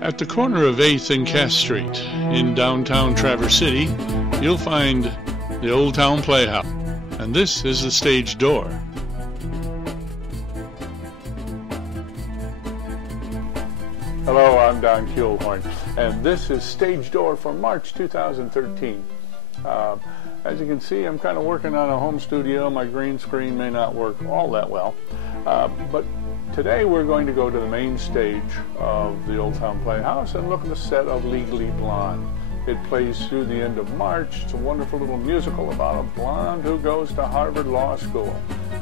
At the corner of 8th and Cass Street in downtown Traverse City, you'll find the Old Town Playhouse, and this is the stage door. Hello, I'm Don Kuehlhorn, and this is Stage Door for March 2013. As you can see, I'm kind of working on a home studio. My green screen may not work all that well, but today we're going to go to the main stage of the Old Town Playhouse and look at the set of Legally Blonde. It plays through the end of March. It's a wonderful little musical about a blonde who goes to Harvard Law School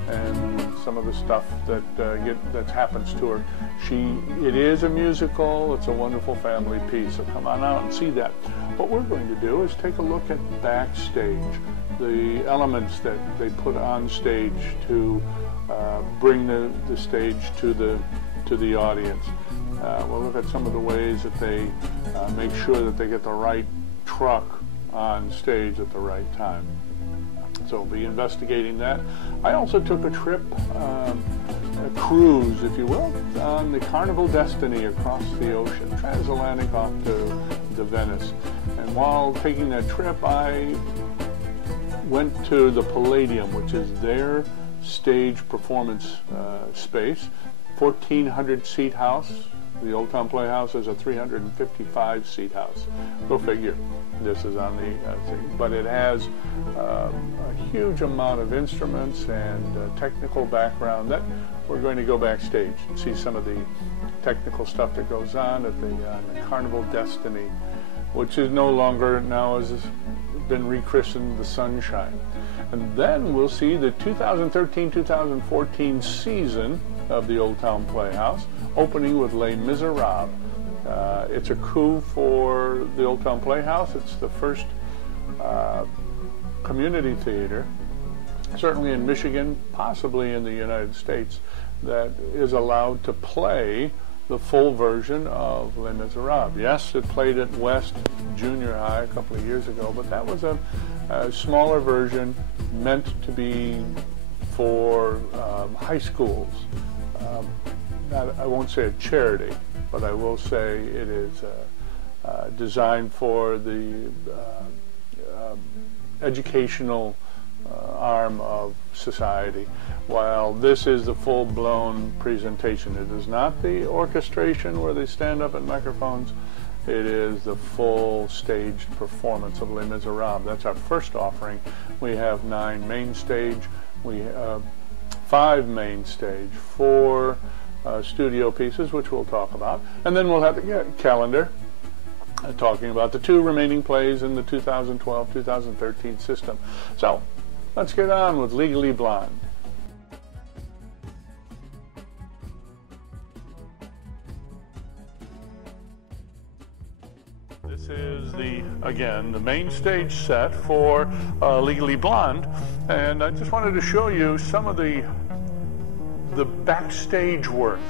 and some of the stuff that happens to her. It is a musical. It's a wonderful family piece, so come on out and see that. What we're going to do is take a look at backstage, the elements that they put on stage to bring the stage to the audience. We'll look at some of the ways that they make sure that they get the right truck on stage at the right time. So we'll be investigating that. I also took a trip, a cruise, if you will, on the Carnival Destiny across the ocean, transatlantic off to Venice. And while taking that trip, I went to the Palladium, which is their stage performance space, 1,400 seat house. The Old Town Playhouse is a 355 seat house. Go figure. This is on the thing. But it has a huge amount of instruments and technical background that we're going to go backstage and see some of the technical stuff that goes on at the Carnival Destiny, which is no longer, now has been rechristened the Sunshine. And then we'll see the 2013-2014 season of the Old Town Playhouse, opening with Les Miserables. It's a coup for the Old Town Playhouse. It's the first community theater, certainly in Michigan, possibly in the United States, that is allowed to play the full version of Les Miserables. Yes, it played at West Junior High a couple of years ago, but that was a smaller version meant to be for high schools. I won't say a charity, but I will say it is designed for the educational arm of society, while this is the full-blown presentation. It is not the orchestration where they stand up at microphones. It is the full staged performance of Les Miserables. That's our first offering. We have 9 main stage. We have 5 main stage, 4 studio pieces, which we'll talk about. And then we'll have the calendar talking about the 2 remaining plays in the 2012-2013 system. So let's get on with Legally Blonde. This is again the main stage set for Legally Blonde, and I just wanted to show you some of the backstage work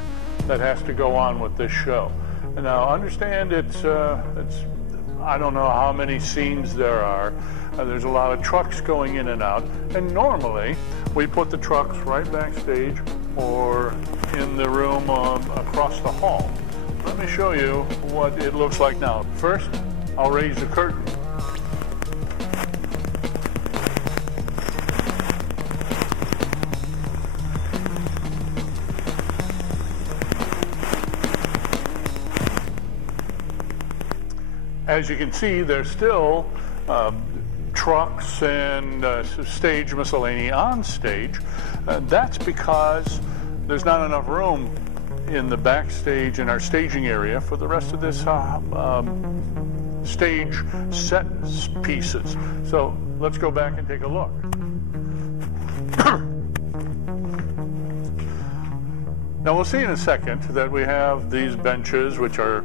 that has to go on with this show. And now understand it's I don't know how many scenes there are. There's a lot of trucks going in and out, and normally we put the trucks right backstage or in the room across the hall. Let me show you what it looks like now. First, I'll raise the curtain. As you can see, there's still trucks and stage miscellany on stage. That's because there's not enough room in the backstage in our staging area for the rest of this stage set pieces. So let's go back and take a look. Now we'll see in a second that we have these benches, which are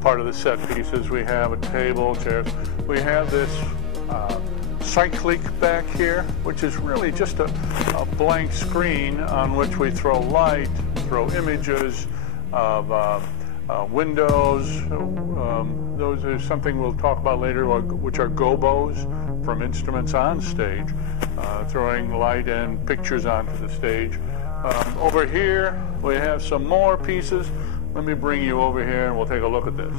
part of the set pieces. We have a table, chairs. We have this cyclic back here, which is really just a blank screen on which we throw light, throw images of windows. Those are something we'll talk about later, which are gobos from instruments on stage, throwing light and pictures onto the stage. Over here we have some more pieces. let me bring you over here and we'll take a look at this.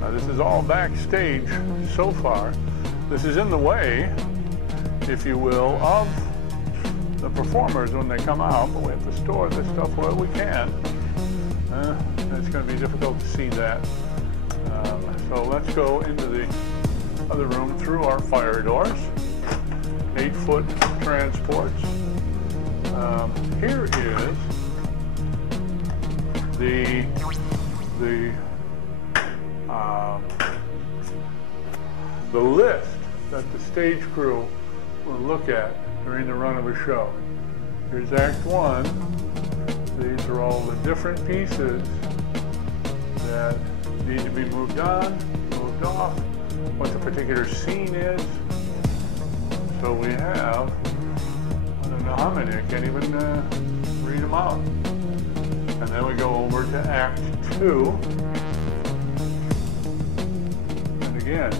Now this is all backstage so far. This is in the way, if you will, of the performers when they come out, but we have to store this stuff where we can. It's going to be difficult to see that. So let's go into the other room through our fire doors. 8-foot transports. Here is the list that the stage crew will look at during the run of a show. Here's Act 1. These are all the different pieces that need to be moved on, moved off, what the particular scene is. So we have, I don't know how many, I can't even read them out. And then we go over to Act 2. And again,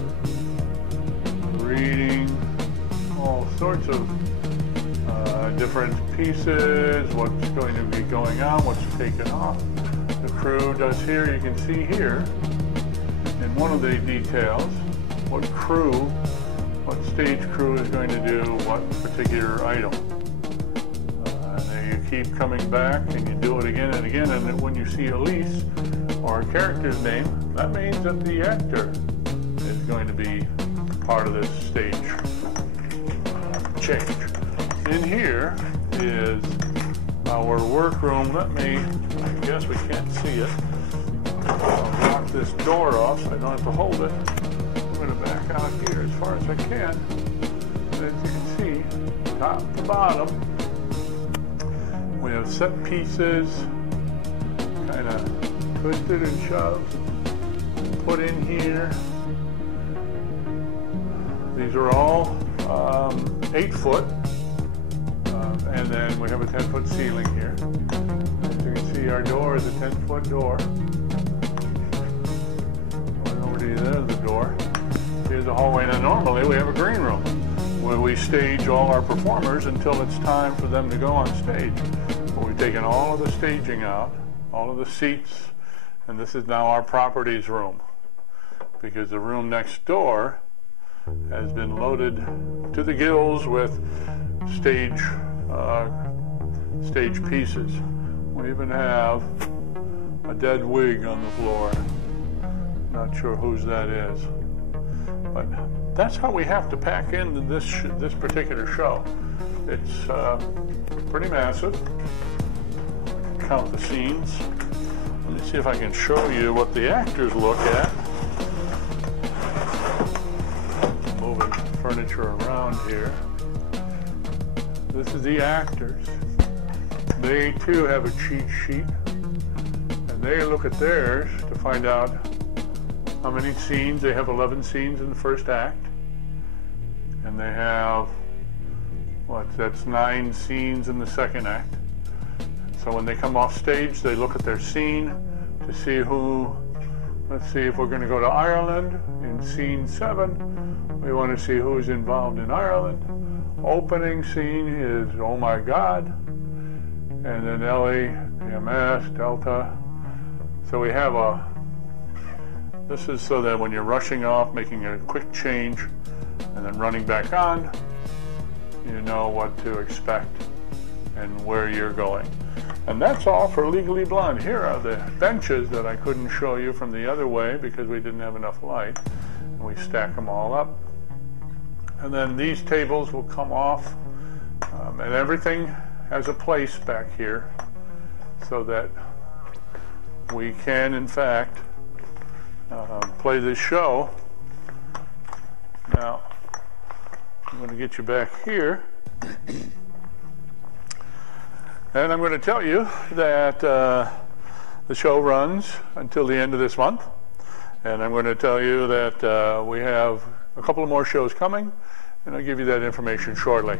reading all sorts of different pieces, what's going to be going on, what's taken off. The crew does here, you can see here, in one of the details, what stage crew is going to do what particular item. And then you keep coming back and you do it again and again, and then when you see Elise, or a character's name, that means that the actor is going to be part of this stage change. In here is our workroom. I guess we can't see it. I'll lock this door off so I don't have to hold it. I'm going to back out here as far as I can. And as you can see, top to bottom, we have set pieces, kind of twisted and shoved, put in here. These are all 8-foot. And then we have a 10-foot ceiling here. As you can see, our door is a 10-foot door. Going over to the door. Here's the hallway. Now normally we have a green room where we stage all our performers until it's time for them to go on stage. But we've taken all of the staging out, all of the seats, and this is now our properties room, because the room next door has been loaded to the gills with stage pieces. We even have a dead wig on the floor. Not sure whose that is, but that's how we have to pack in this particular show. It's pretty massive. Count the scenes. Let me see if I can show you what the actors look at. Moving furniture around here. This is the actors. They too have a cheat sheet, and they look at theirs to find out how many scenes. They have 11 scenes in the first act, and they have, that's 9 scenes in the second act. So when they come off stage, they look at their scene to see let's see if we're going to go to Ireland in scene 7. We want to see who's involved in Ireland. Opening scene is Oh My God, and then LA, DMS, Delta. So we have this is so that when you're rushing off, making a quick change, and then running back on, you know what to expect and where you're going. And that's all for Legally Blonde. Here are the benches that I couldn't show you from the other way because we didn't have enough light. And we stack them all up. And then these tables will come off, and everything has a place back here so that we can, in fact, play this show. Now, I'm going to get you back here. And I'm going to tell you that the show runs until the end of this month. And I'm going to tell you that we have a couple of more shows coming, and I'll give you that information shortly.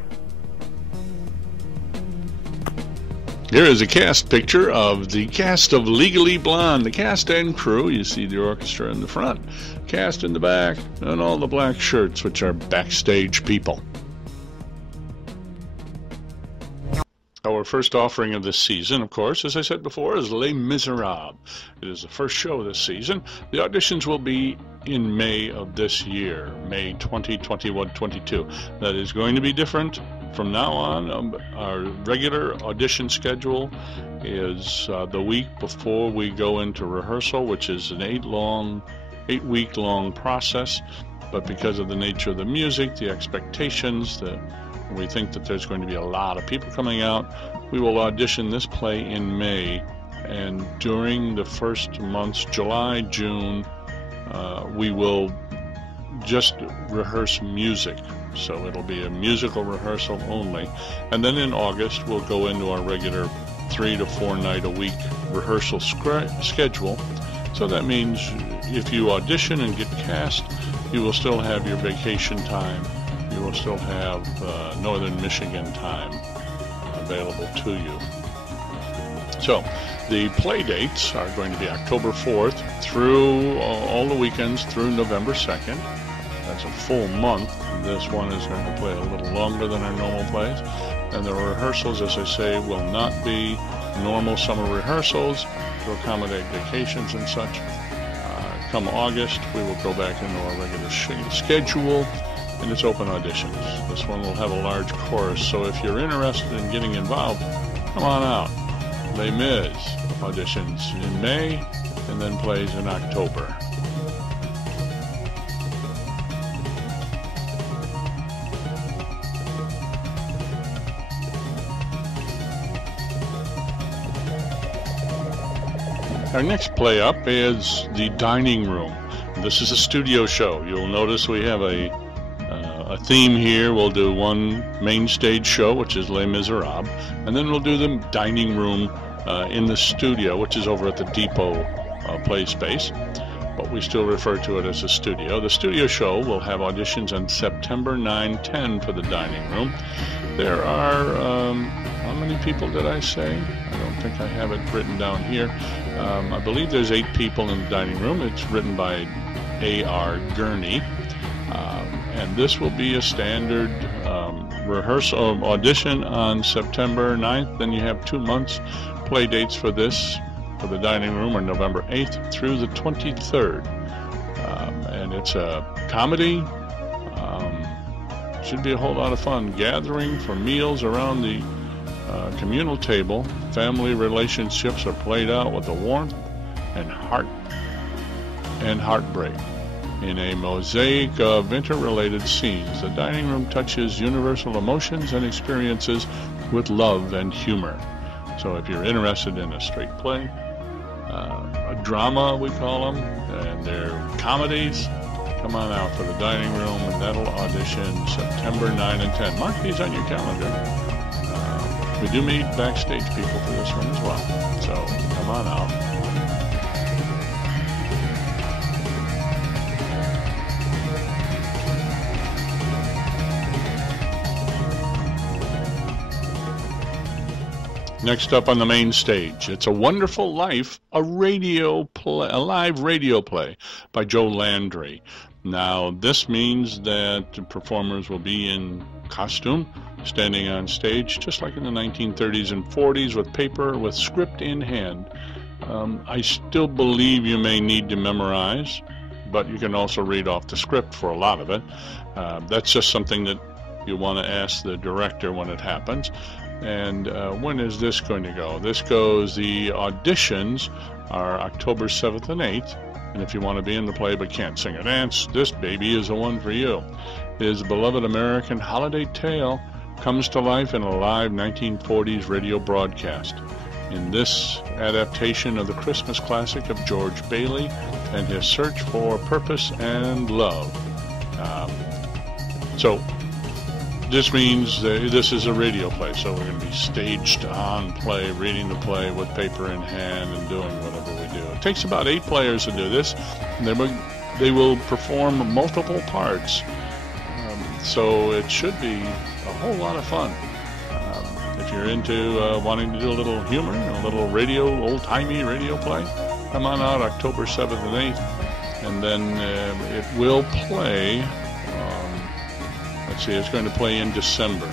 Here is a cast picture of the cast of Legally Blonde, the cast and crew. You see the orchestra in the front, cast in the back, and all the black shirts, which are backstage people. Our first offering of this season, of course, as I said before, is Les Miserables. It is the first show this season. The auditions will be in May of this year, May 2021-22. That is going to be different from now on. Our regular audition schedule is the week before we go into rehearsal, which is an 8-week-long process. But because of the nature of the music, the expectations, we think that there's going to be a lot of people coming out. We will audition this play in May, and during the first months, July, June, we will just rehearse music. So it'll be a musical rehearsal only. And then in August, we'll go into our regular 3 to 4 night a week rehearsal schedule. So that means if you audition and get cast, you will still have your vacation time. You will still have Northern Michigan time available to you. So the play dates are going to be October 4th through all the weekends through November 2nd. That's a full month. This one is going to play a little longer than our normal plays. And the rehearsals, as I say, will not be normal summer rehearsals to accommodate vacations and such. Come August, we will go back into our regular schedule, and it's open auditions. This one will have a large chorus, so if you're interested in getting involved, come on out. Les Mis auditions in May, and then plays in October. Our next play up is The Dining Room. This is a studio show. You'll notice we have a theme here. We'll do one main stage show, which is Les Miserables, and then we'll do the dining room in the studio, which is over at the Depot play space, but we still refer to it as a studio. The studio show will have auditions on September 9-10 for the dining room. There are, how many people did I say? I don't think I have it written down here. I believe there's 8 people in the dining room. It's written by A.R. Gurney. And this will be a standard rehearsal audition on September 9th. Then you have 2 months. Play dates for this, for the dining room, are November 8th through the 23rd. And it's a comedy. Should be a whole lot of fun. Gathering for meals around the communal table. Family relationships are played out with a warmth and heartbreak in a mosaic of interrelated scenes. The dining room touches universal emotions and experiences with love and humor. So if you're interested in a straight play, a drama we call them, and they're comedies, come on out for the dining room, and that'll audition September 9 and 10. Mark these on your calendar. We do meet backstage people for this one as well, so come on out. Next up on the main stage, It's a Wonderful Life, a live radio play by Joe Landry. Now, this means that the performers will be in costume, standing on stage, just like in the 1930s and 40s, with paper, with script in hand. I still believe you may need to memorize, but you can also read off the script for a lot of it. That's just something that you want to ask the director when it happens. And when is this going to go? The auditions are October 7th and 8th. And if you want to be in the play but can't sing or dance, this baby is the one for you. His beloved American holiday tale comes to life in a live 1940s radio broadcast. In this adaptation of the Christmas classic of George Bailey and his search for purpose and love. So this means this is a radio play, so we're going to be staged on play, reading the play with paper in hand and doing whatever we do. It takes about 8 players to do this, and they will perform multiple parts. So it should be a whole lot of fun. If if you're into wanting to do a little humor, a little radio, old-timey radio play, come on out October 7th and 8th. And then it will play, let's see, it's going to play in December.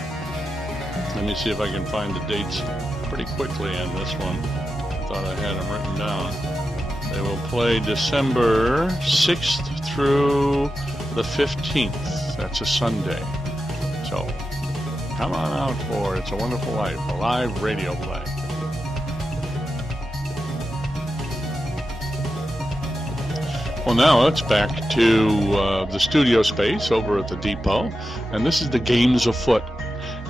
Let me see if I can find the dates pretty quickly on this one. I thought I had them written down. They will play December 6th through the 15th. That's a Sunday. So come on out for It's a Wonderful Life, a live radio play. Well, now it's back to the studio space over at the Depot, and this is the Games Afoot.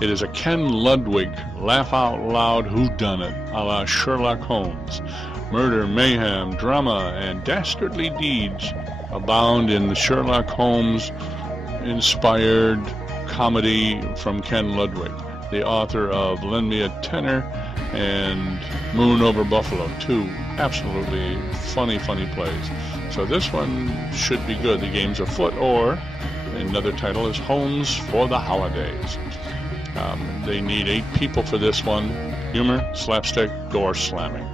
It is a Ken Ludwig laugh-out-loud whodunit a la Sherlock Holmes. Murder, mayhem, drama, and dastardly deeds abound in the Sherlock Holmes-inspired comedy from Ken Ludwig, the author of Lend Me a Tenner and Moon Over Buffalo, two absolutely funny plays. So this one should be good. The Game's Afoot, or another title is Holmes for the Holidays. They need 8 people for this one. Humor, slapstick, door slamming.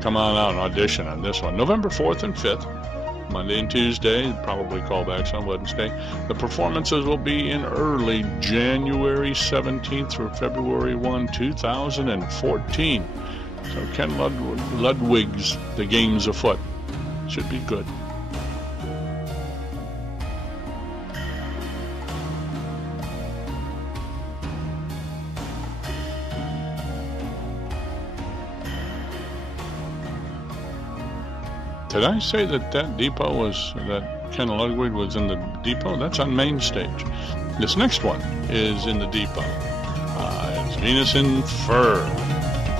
Come on out and audition on this one. November 4th and 5th, Monday and Tuesday, probably callbacks on Wednesday. The performances will be in early January 17th through February 1, 2014. So Ken Ludwig's The Game's Afoot should be good. Did I say that depot was, that Ken Ludwig was in the Depot? That's on Main Stage. This next one is in the Depot. It's Venus in Fur,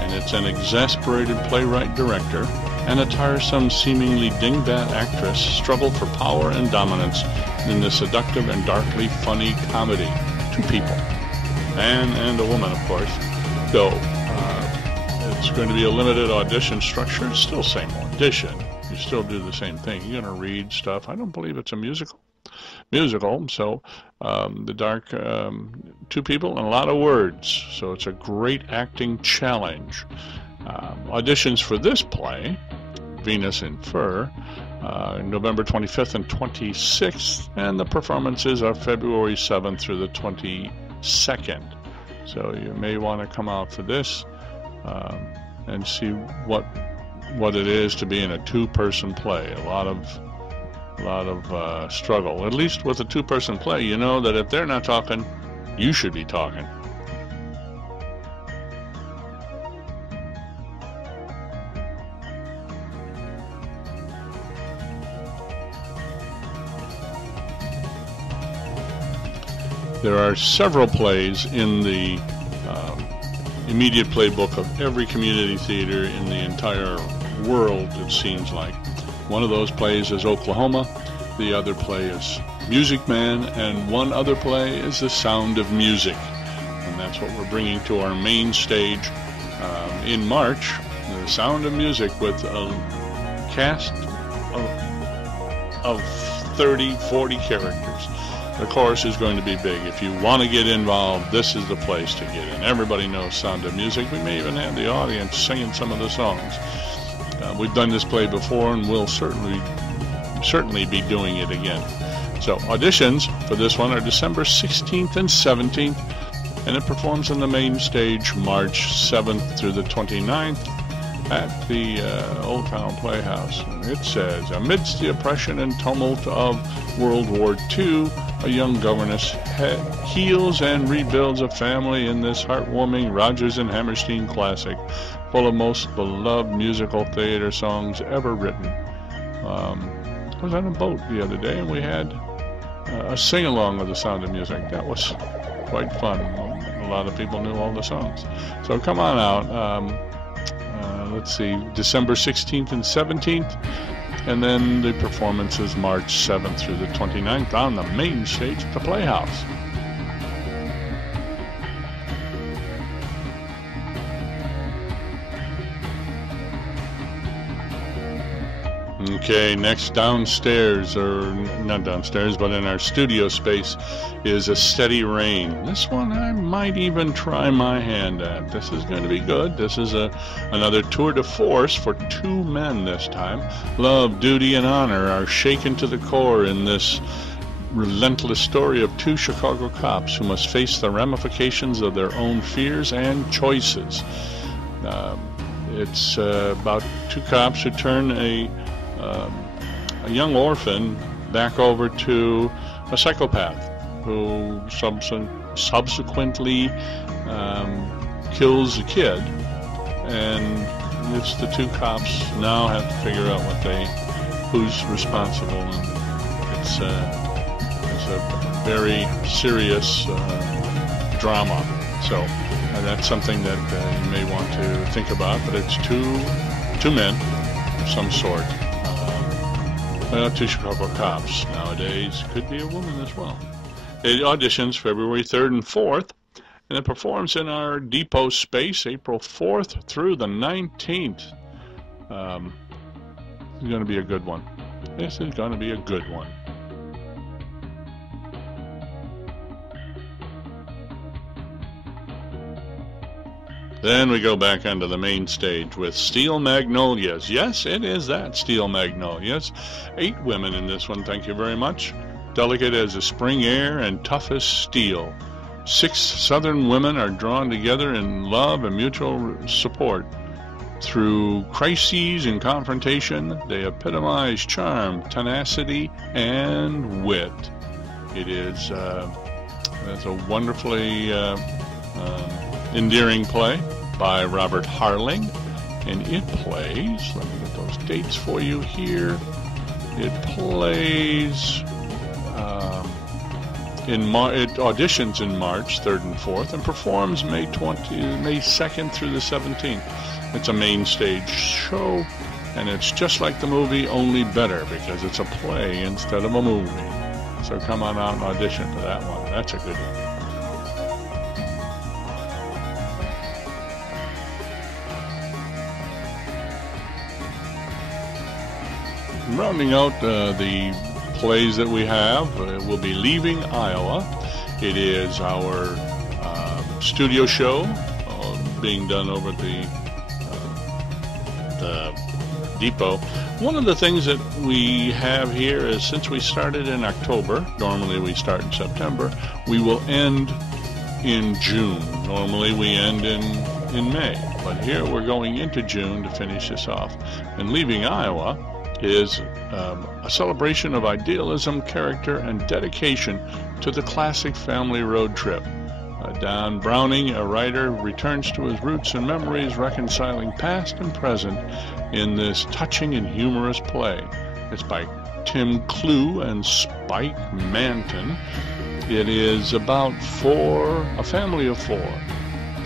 and it's an exasperated playwright-director and a tiresome, seemingly dingbat actress struggle for power and dominance in the seductive and darkly funny comedy. 2 people, man and a woman, of course. So it's going to be a limited audition structure. It's still same audition. You still do the same thing. You're going to read stuff. I don't believe it's a musical. So the dark, 2 people and a lot of words. So it's a great acting challenge. Auditions for this play, Venus in Fur, November 25th and 26th, and the performances are February 7th through the 22nd. So you may want to come out for this and see what it is to be in a 2-person play. A lot of struggle. At least with a 2-person play, you know that if they're not talking, you should be talking. There are several plays in the immediate playbook of every community theater in the entire world, it seems like. One of those plays is Oklahoma, the other play is Music Man, and one other play is The Sound of Music. And that's what we're bringing to our main stage in March, The Sound of Music, with a cast of 30, 40 characters. The chorus is going to be big. If you want to get involved, this is the place to get in. Everybody knows Sound of Music. We may even have the audience singing some of the songs. We've done this play before, and we'll certainly be doing it again. So auditions for this one are December 16th and 17th, and it performs on the main stage March 7th through the 29th at the Old Town Playhouse. And it says, amidst the oppression and tumult of World War II, a young governess heals and rebuilds a family in this heartwarming Rodgers and Hammerstein classic, full of most beloved musical theater songs ever written. I was on a boat the other day, and we had a sing-along of The Sound of Music. That was quite fun. A lot of people knew all the songs. So come on out. Let's see, December 16th and 17th, and then the performance is March 7th through the 29th on the main stage at the Playhouse. Okay, next downstairs, or not downstairs, but in our studio space, is A Steady Rain. This one I might even try my hand at. This is going to be good. This is another tour de force for two men this time. Love, duty, and honor are shaken to the core in this relentless story of two Chicago cops who must face the ramifications of their own fears and choices. It's about two cops who turn a young orphan back over to a psychopath who subsequently kills a kid, and it's the two cops now have to figure out who's responsible, and it's a very serious drama. So that's something that you may want to think about, but it's two men of some sort. Two Chicago cops nowadays. Could be a woman as well. It auditions February 3rd and 4th, and it performs in our depot space April 4th through the 19th. It's going to be a good one. This is going to be a good one. Then we go back onto the main stage with Steel Magnolias. Yes, it is that, Steel Magnolias. 8 women in this one, thank you very much. Delicate as the spring air and tough as steel. 6 Southern women are drawn together in love and mutual support. Through crises and confrontation, they epitomize charm, tenacity, and wit. It is it's a wonderfully endearing play by Robert Harling, and it plays, let me get those dates for you here, it plays it auditions in March 3rd and 4th and performs May 2nd through the 17th. It's a main stage show, and it's just like the movie, only better because it's a play instead of a movie. So come on out and audition for that one. That's a good one. Rounding out the plays that we have, we'll be Leaving Iowa. It is our studio show being done over at the depot. One of the things that we have here is, since we started in October, normally we start in September, we will end in June. Normally we end in May, but here we're going into June to finish this off. And Leaving Iowa is a celebration of idealism, character, and dedication to the classic family road trip. Don Browning, a writer, returns to his roots and memories, reconciling past and present in this touching and humorous play. It's by Tim Clue and Spike Manton. It is about a family of 4,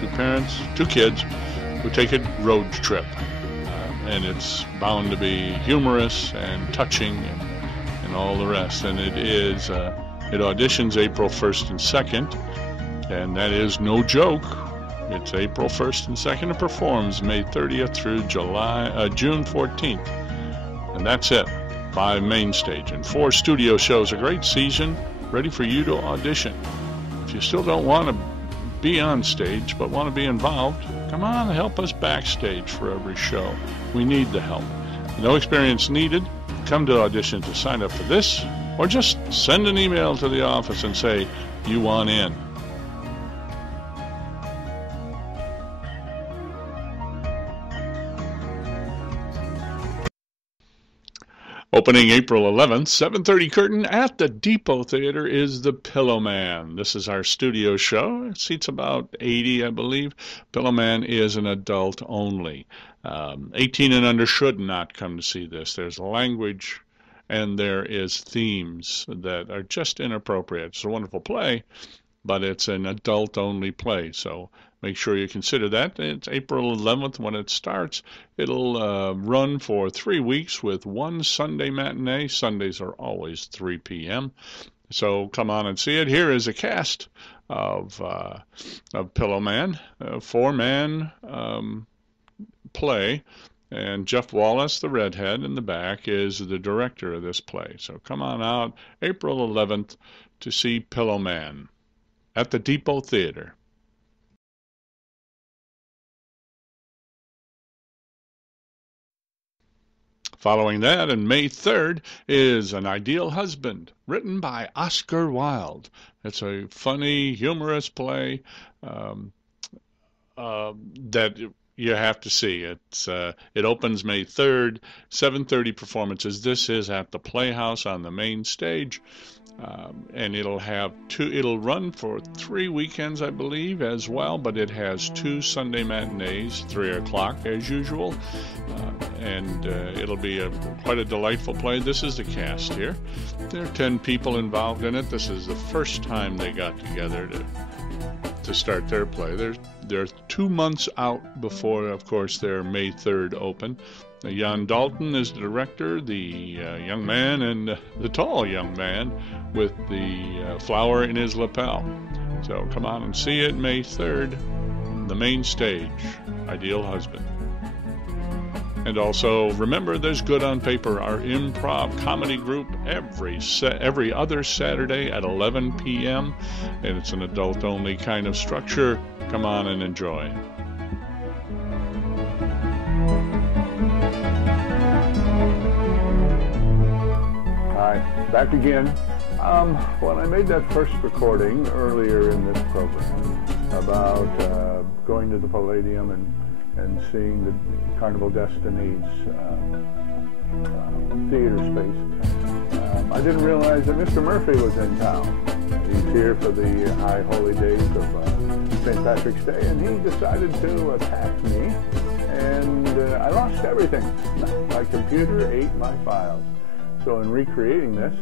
2 parents, 2 kids, who take a road trip. And it's bound to be humorous and touching and all the rest. And it auditions April 1st and 2nd, and that is no joke. It's April 1st and 2nd. It performs May 30th through June 14th. And that's it. 5 main stage and 4 studio shows. A great season ready for you to audition. If you still don't want to be on stage but want to be involved, come on and help us backstage for every show. We need the help. No experience needed. Come to audition to sign up for this, or just send an email to the office and say you want in. Opening April 11th, 7:30 curtain at the Depot Theater is The Pillowman. This is our studio show. It seats about 80, I believe. Pillowman is an adult only. 18 and under should not come to see this. There's language and there is themes that are just inappropriate. It's a wonderful play, but it's an adult-only play, so make sure you consider that. It's April 11th when it starts. It'll run for 3 weeks with 1 Sunday matinee. Sundays are always 3 p.m. So come on and see it. Here is a cast of Pillowman, a 4-man play. And Jeff Wallace, the redhead in the back, is the director of this play. So come on out April 11th to see Pillow Man at the Depot Theater. Following that, on May 3rd, is An Ideal Husband, written by Oscar Wilde. It's a funny, humorous play that you have to see. It opens May 3rd, 7:30 performances. This is at the Playhouse on the main stage. And it'll run for 3 weekends, I believe, as well, but it has 2 Sunday matinees, 3 o'clock as usual, and it'll be quite a delightful play. This is the cast here. There are 10 people involved in it. This is the first time they got together to start their play. They're 2 months out before, of course, their May 3rd open. Jan Dalton is the director, the young man, and the tall young man with the flower in his lapel. So come on and see it May 3rd, the main stage, Ideal Husband. And also, remember, there's Good on Paper, our improv comedy group, every other Saturday at 11 p.m., and it's an adult-only kind of structure. Come on and enjoy. Hi, back again. When I made that first recording earlier in this program about going to the Palladium and seeing the Carnival Destinies theater space, I didn't realize that Mr. Murphy was in town. He's here for the high holy days of St. Patrick's Day, and he decided to attack me, and I lost everything. My computer ate my files. So in recreating this,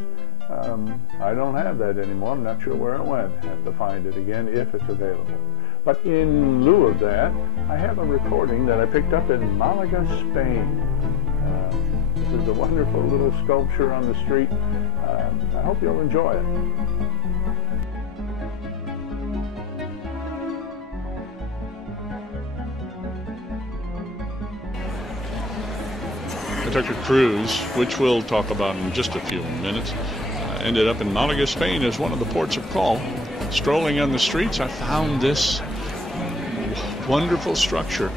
I don't have that anymore. I'm not sure where it went. I have to find it again if it's available. But in lieu of that, I have a recording that I picked up in Malaga, Spain. This is a wonderful little sculpture on the street. I hope you'll enjoy it. I took a cruise, which we'll talk about in just a few minutes. Ended up in Malaga, Spain as one of the ports of call. Strolling on the streets, I found this wonderful structure,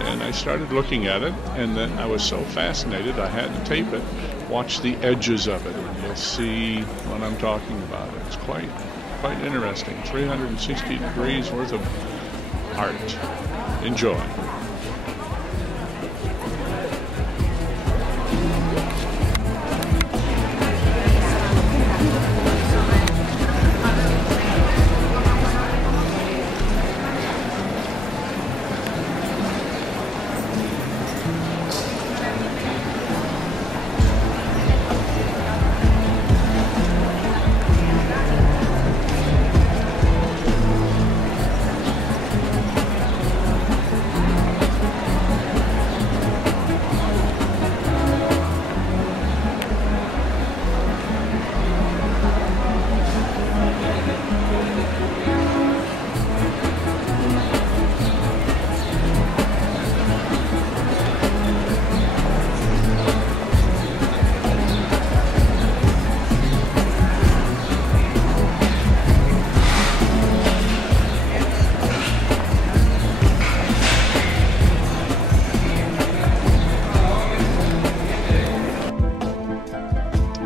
and I started looking at it, and then I was so fascinated I had to tape it, watch the edges of it, and you'll see what I'm talking about. It's quite interesting. 360 degrees worth of art. Enjoy.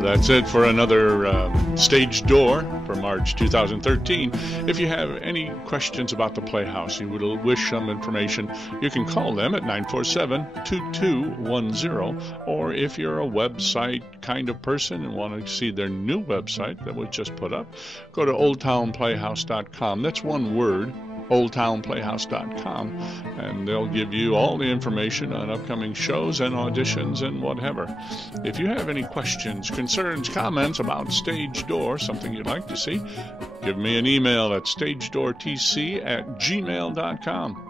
That's it for another Stage Door for March 2013. If you have any questions about the Playhouse, you would wish some information, you can call them at 947-2210, or if you're a website kind of person and want to see their new website that was just put up, go to oldtownplayhouse.com. That's one word, oldtownplayhouse.com, and they'll give you all the information on upcoming shows and auditions and whatever. If you have any questions, concerns, comments about Stage Door, something you'd like to see, give me an email at stagedoortc@gmail.com.